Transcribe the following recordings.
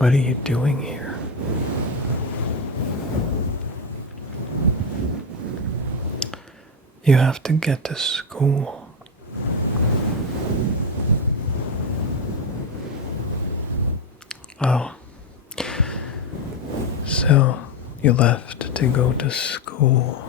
What are you doing here? You have to get to school. Oh. So, you left to go to school.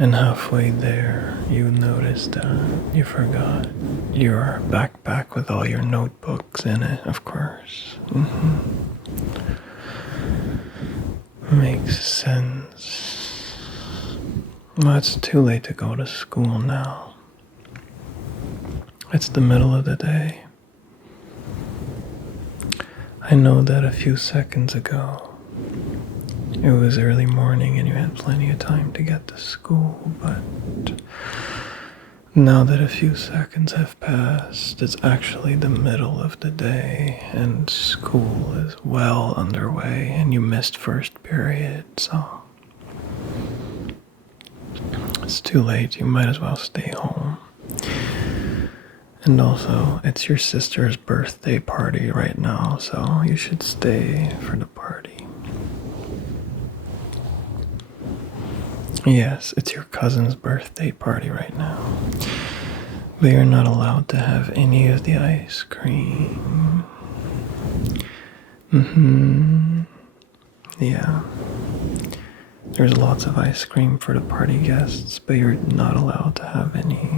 And halfway there, you noticed that you forgot your backpack with all your notebooks in it, of course. Makes sense. Well, it's too late to go to school now. It's the middle of the day. I know that a few seconds ago, it was early morning and you had plenty of time to get to school, but now that a few seconds have passed, it's actually the middle of the day and school is well underway and you missed first period, so it's too late. You might as well stay home. And also, it's your sister's birthday party right now, so you should stay for the party. Yes, it's your cousin's birthday party right now. But you're not allowed to have any of the ice cream. Yeah. There's lots of ice cream for the party guests, but you're not allowed to have any.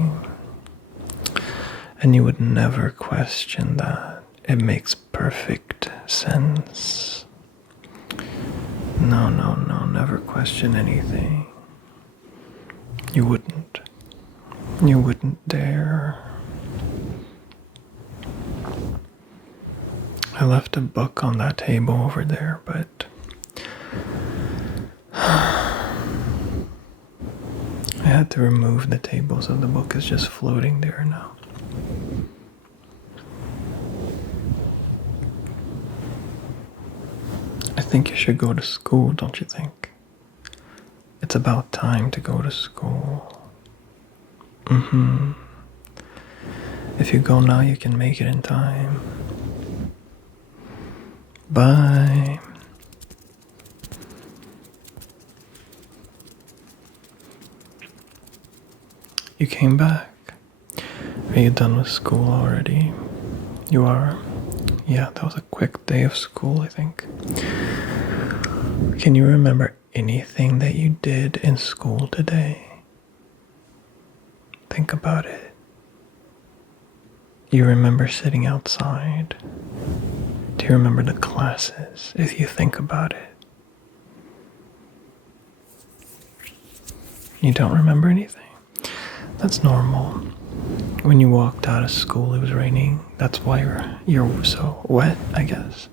And you would never question that. It makes perfect sense. No, never question anything. You wouldn't. You wouldn't dare. I left a book on that table over there, but I had to remove the table, so the book is just floating there now. I think you should go to school, don't you think? It's about time to go to school. If you go now, you can make it in time. Bye. You came back. Are you done with school already? You are? Yeah, that was a quick day of school, I think. Can you remember anything that you did in school today? Think about it. You remember sitting outside? Do you remember the classes, if you think about it? You don't remember anything? That's normal. When you walked out of school, it was raining. That's why you're so wet, I guess.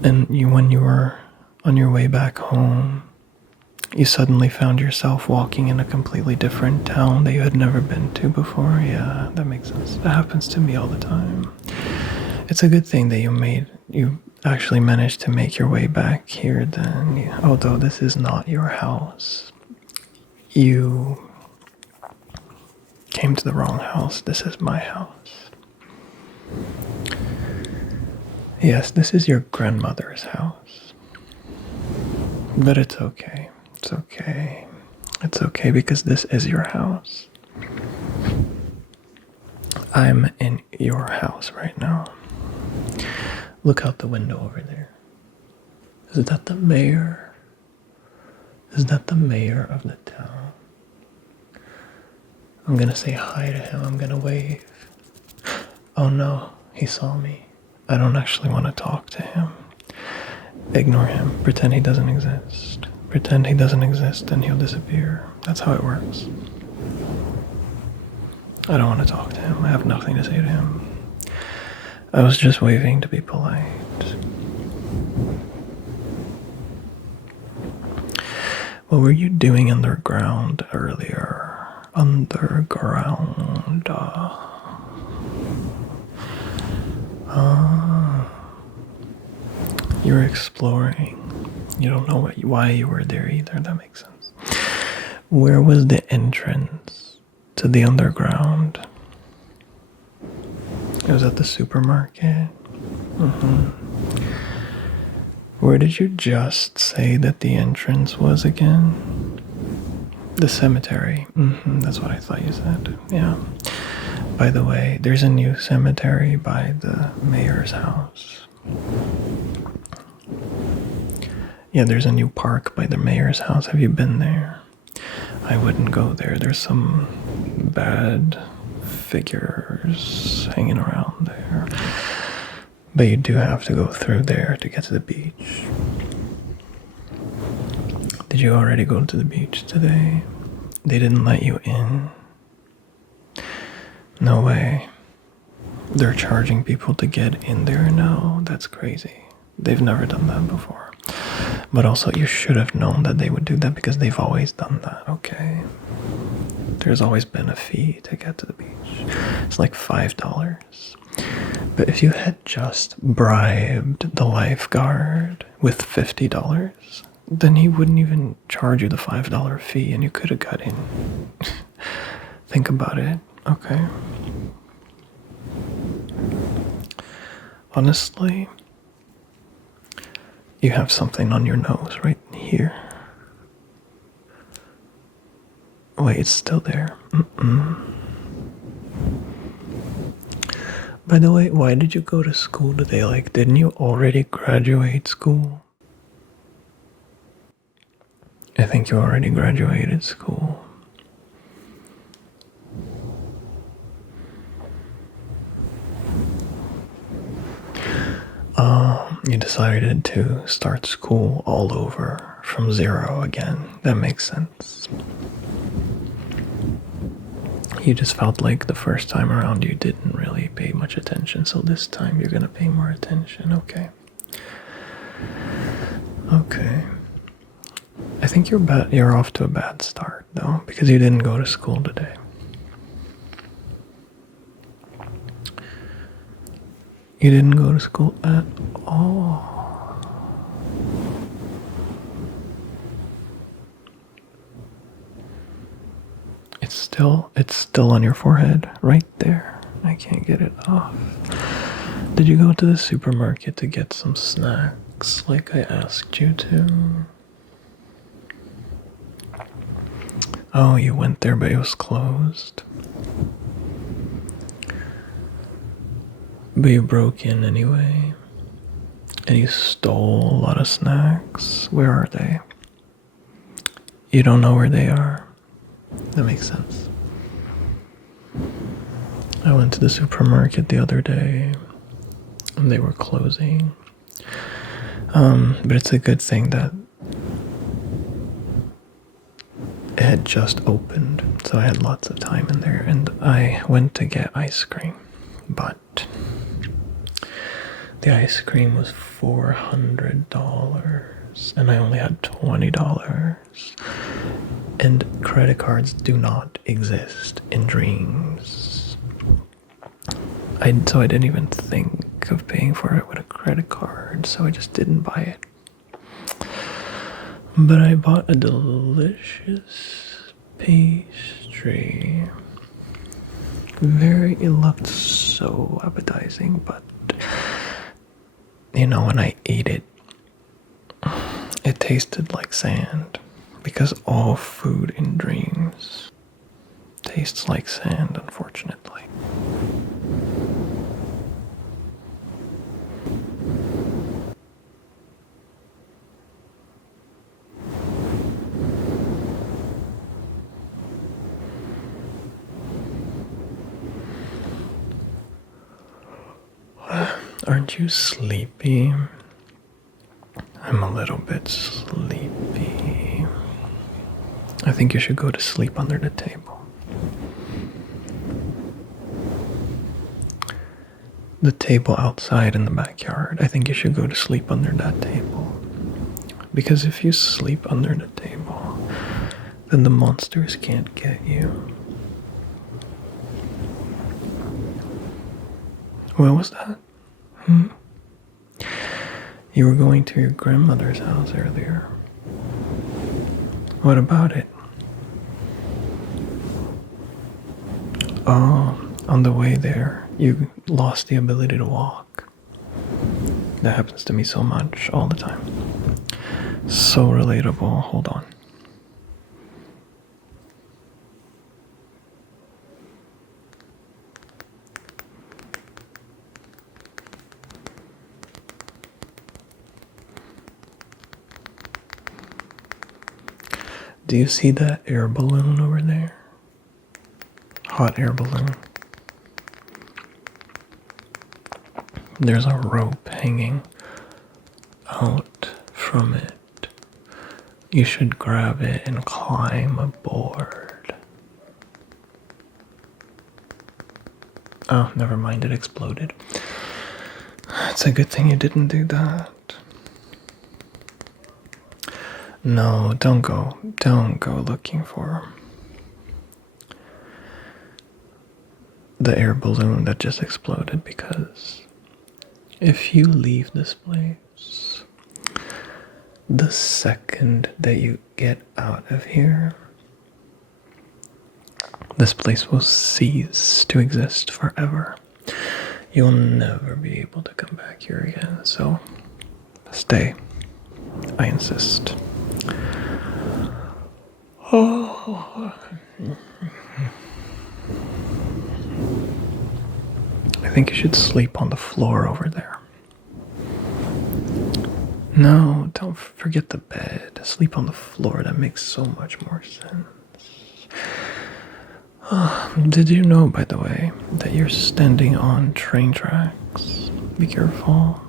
And when you were on your way back home, you suddenly found yourself walking in a completely different town that you had never been to before. Yeah, that makes sense. That happens to me all the time. It's a good thing that you actually managed to make your way back here then. Although this is not your house. You came to the wrong house. This is my house. Yes, this is your grandmother's house. But it's okay. It's okay. It's okay because this is your house. I'm in your house right now. Look out the window over there. Is that the mayor? Is that the mayor of the town? I'm gonna say hi to him. I'm gonna wave. Oh no, he saw me. I don't actually want to talk to him. Ignore him. Pretend he doesn't exist. Pretend he doesn't exist and he'll disappear. That's how it works. I don't want to talk to him. I have nothing to say to him. I was just waving to be polite. What were you doing underground earlier? Underground. You were exploring. You don't know why you were there either. That makes sense. Where was the entrance to the underground? It was at the supermarket. Where did you just say that the entrance was again? The cemetery. That's what I thought you said. Yeah. By the way, there's a new cemetery by the mayor's house. Yeah, there's a new park by the mayor's house. Have you been there? I wouldn't go there. There's some bad figures hanging around there. But you do have to go through there to get to the beach. Did you already go to the beach today? They didn't let you in? No way. They're charging people to get in there now? That's crazy. They've never done that before. But also, you should have known that they would do that because they've always done that, okay? There's always been a fee to get to the beach. It's like $5. But if you had just bribed the lifeguard with $50, then he wouldn't even charge you the $5 fee and you could have got in. Think about it, okay? Honestly, you have something on your nose right here. Wait, it's still there. By the way, why did you go to school today? Like, didn't you already graduate school? I think you already graduated school. You decided to start school all over from zero again. That makes sense. You just felt like the first time around you didn't really pay much attention, so this time you're gonna pay more attention. Okay. I think you're off to a bad start though, because you didn't go to school today. You didn't go to school at all. It's still on your forehead, right there. I can't get it off. Did you go to the supermarket to get some snacks like I asked you to? Oh, you went there but it was closed. But you broke in anyway, and you stole a lot of snacks. Where are they? You don't know where they are? That makes sense. I went to the supermarket the other day, and they were closing. But it's a good thing that it had just opened, so I had lots of time in there, and I went to get ice cream, but the ice cream was $400 and I only had $20, and credit cards do not exist in dreams. So I didn't even think of paying for it with a credit card, so I just didn't buy it. But I bought a delicious pastry. It looked so appetizing, but when I ate it, it tasted like sand, because all food in dreams tastes like sand, unfortunately. Aren't you sleepy? I'm a little bit sleepy. I think you should go to sleep under the table. The table outside in the backyard. I think you should go to sleep under that table. Because if you sleep under the table, then the monsters can't get you. What was that? You were going to your grandmother's house earlier. What about it? Oh, on the way there, You lost the ability to walk. That happens to me so much all the time. So relatable. Hold on. Do you see that air balloon over there? Hot air balloon. There's a rope hanging out from it. You should grab it and climb aboard. Oh, never mind, it exploded. It's a good thing you didn't do that. No, don't go. Don't go looking for the air balloon that just exploded, because if you leave this place, the second that you get out of here, this place will cease to exist forever. You'll never be able to come back here again, so stay. I insist. Oh. I think you should sleep on the floor over there. No, don't forget the bed. Sleep on the floor. That makes so much more sense. Did you know, by the way, that you're standing on train tracks? Be careful.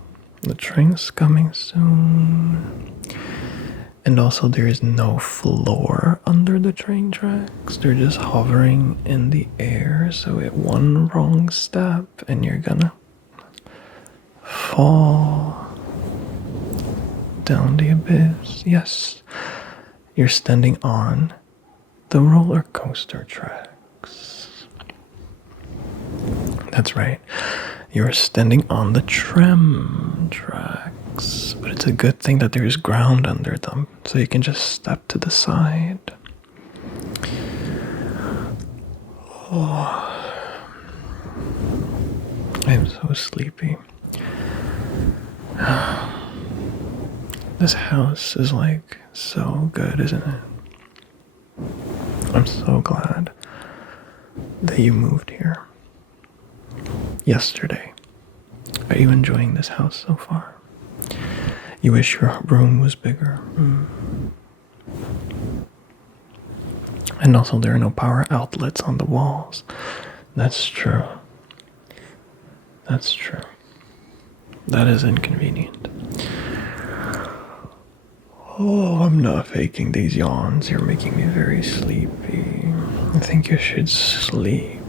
The train's coming soon. And also, there is no floor under the train tracks. They're just hovering in the air. So, at one wrong step, and you're gonna fall down the abyss. Yes, you're standing on the roller coaster tracks. That's right. You're standing on the tram tracks, but it's a good thing that there's ground under them, so you can just step to the side. Oh, I'm so sleepy. This house is like so good, isn't it? I'm so glad that you moved here yesterday. Are you enjoying this house so far? You wish your room was bigger. And also, there are no power outlets on the walls. That's true. That's true. That is inconvenient. Oh, I'm not faking these yawns. You're making me very sleepy. I think you should sleep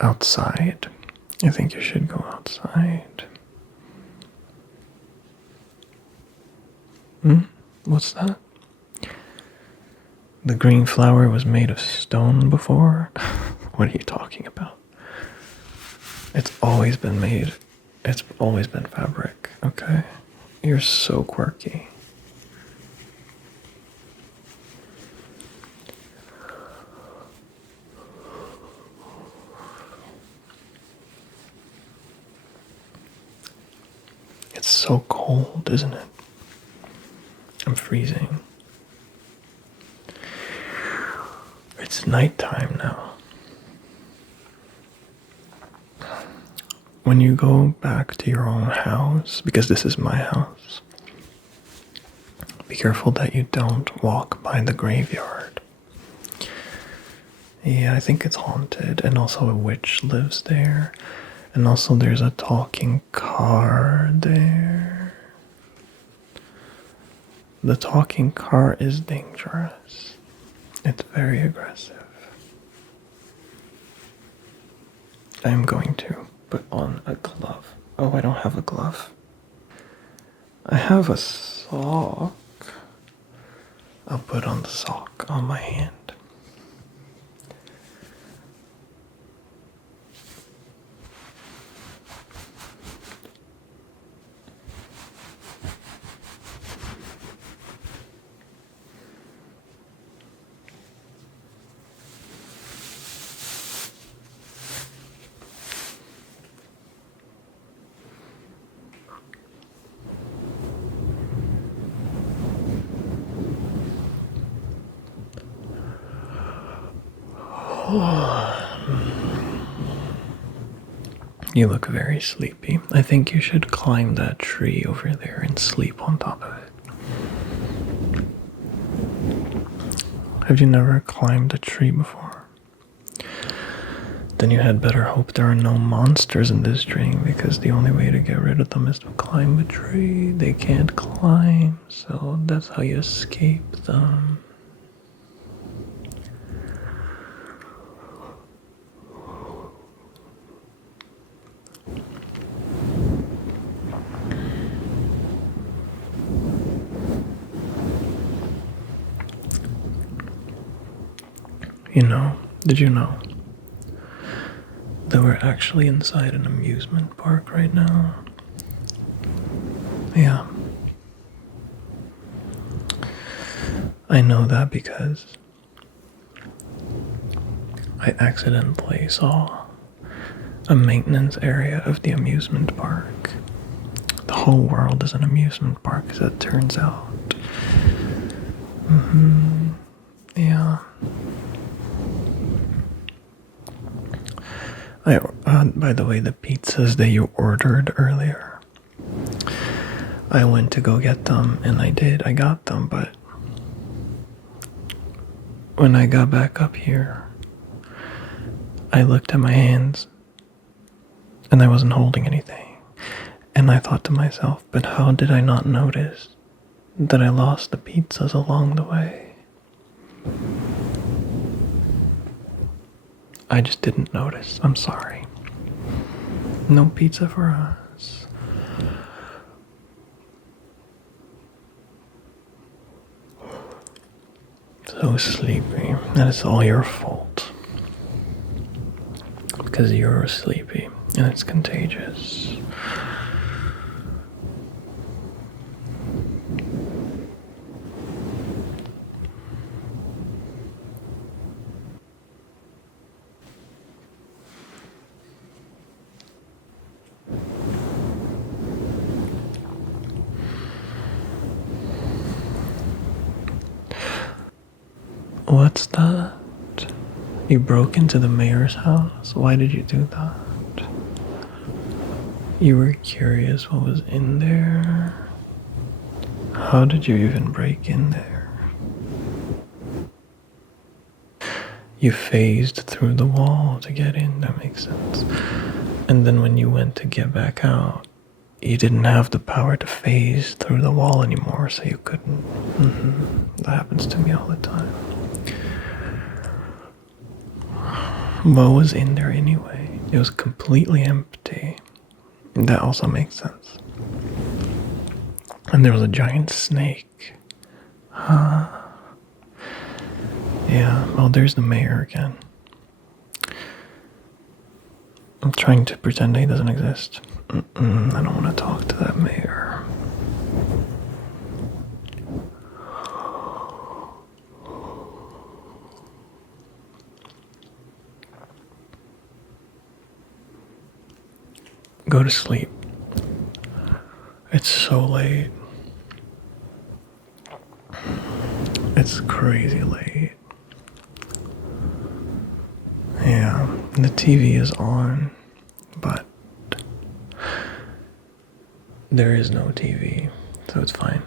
outside. I think you should go outside. What's that? The green flower was made of stone before? What are you talking about? It's always been made. It's always been fabric, okay? You're so quirky. It's so cold, isn't it? I'm freezing. It's nighttime now. When you go back to your own house, because this is my house, be careful that you don't walk by the graveyard. Yeah, I think it's haunted, and also a witch lives there. And also there's a talking car there. The talking car is dangerous. It's very aggressive. I'm going to put on a glove. Oh, I don't have a glove. I have a sock. I'll put on the sock on my hand. You look very sleepy. I think you should climb that tree over there and sleep on top of it. Have you never climbed a tree before? Then you had better hope there are no monsters in this dream, because the only way to get rid of them is to climb a tree. They can't climb, so that's how you escape them. Did you know that we're actually inside an amusement park right now? Yeah. I know that because I accidentally saw a maintenance area of the amusement park. The whole world is an amusement park, as it turns out. Yeah. By the way, the pizzas that you ordered earlier, I went to go get them, and I got them, but when I got back up here, I looked at my hands, and I wasn't holding anything, and I thought to myself, but how did I not notice that I lost the pizzas along the way? I just didn't notice. I'm sorry. No pizza for us. So sleepy. That is all your fault. Because you're sleepy and it's contagious. What's that? You broke into the mayor's house? Why did you do that? You were curious what was in there? How did you even break in there? You phased through the wall to get in, that makes sense. And then when you went to get back out, you didn't have the power to phase through the wall anymore, so you couldn't. That happens to me all the time. What was in there anyway? It was completely empty. That also makes sense. And there was a giant snake. Huh? Yeah, well, there's the mayor again. I'm trying to pretend he doesn't exist. I don't want to talk to that mayor. Go to sleep. It's so late. It's crazy late. Yeah, the TV is on, but there is no TV, so it's fine.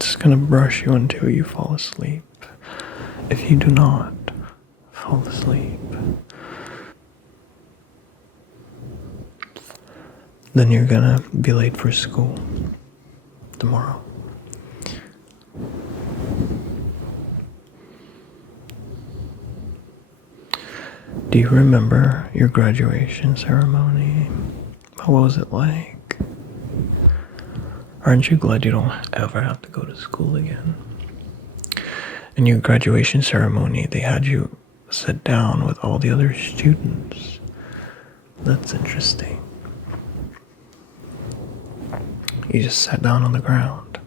Just gonna brush you until you fall asleep. If you do not fall asleep, then you're gonna be late for school tomorrow. Do you remember your graduation ceremony? What was it like? Aren't you glad you don't ever have to go to school again? In your graduation ceremony, they had you sit down with all the other students. That's interesting. You just sat down on the ground.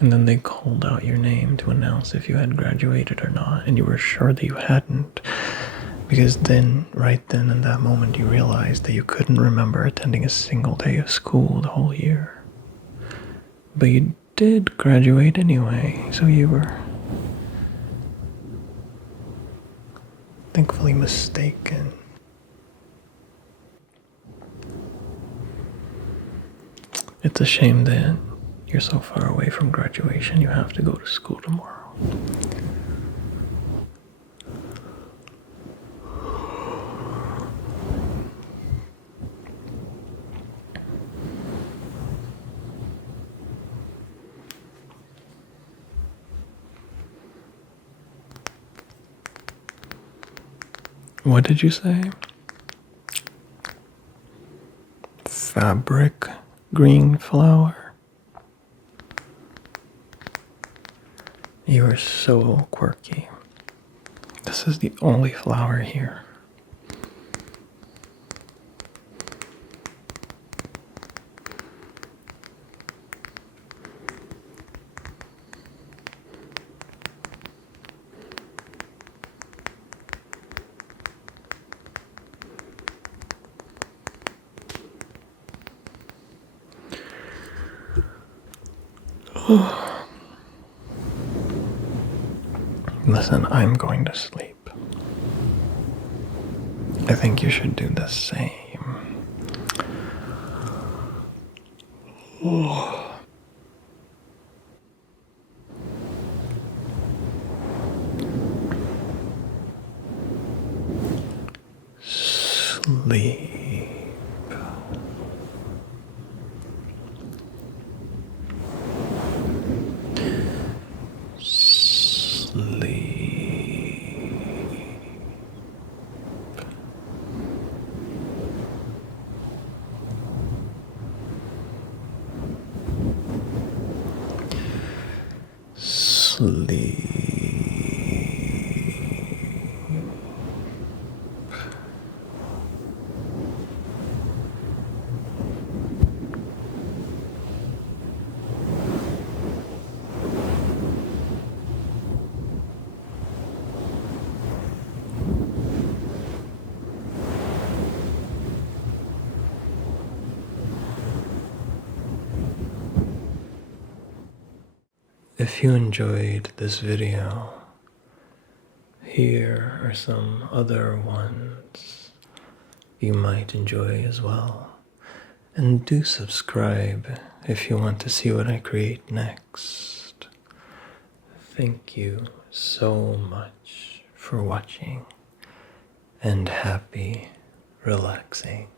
And then they called out your name to announce if you had graduated or not, and you were sure that you hadn't. Because then, right then in that moment, you realized that you couldn't remember attending a single day of school the whole year. But you did graduate anyway, so you were thankfully mistaken. It's a shame that you're so far away from graduation you have to go to school tomorrow. What did you say? Fabric green flower? You are so quirky. This is the only flower here. Listen, I'm going to sleep. I think you should do the same. Sleep. Sleep. If you enjoyed this video, here are some other ones you might enjoy as well. And do subscribe if you want to see what I create next. Thank you so much for watching, and happy relaxing.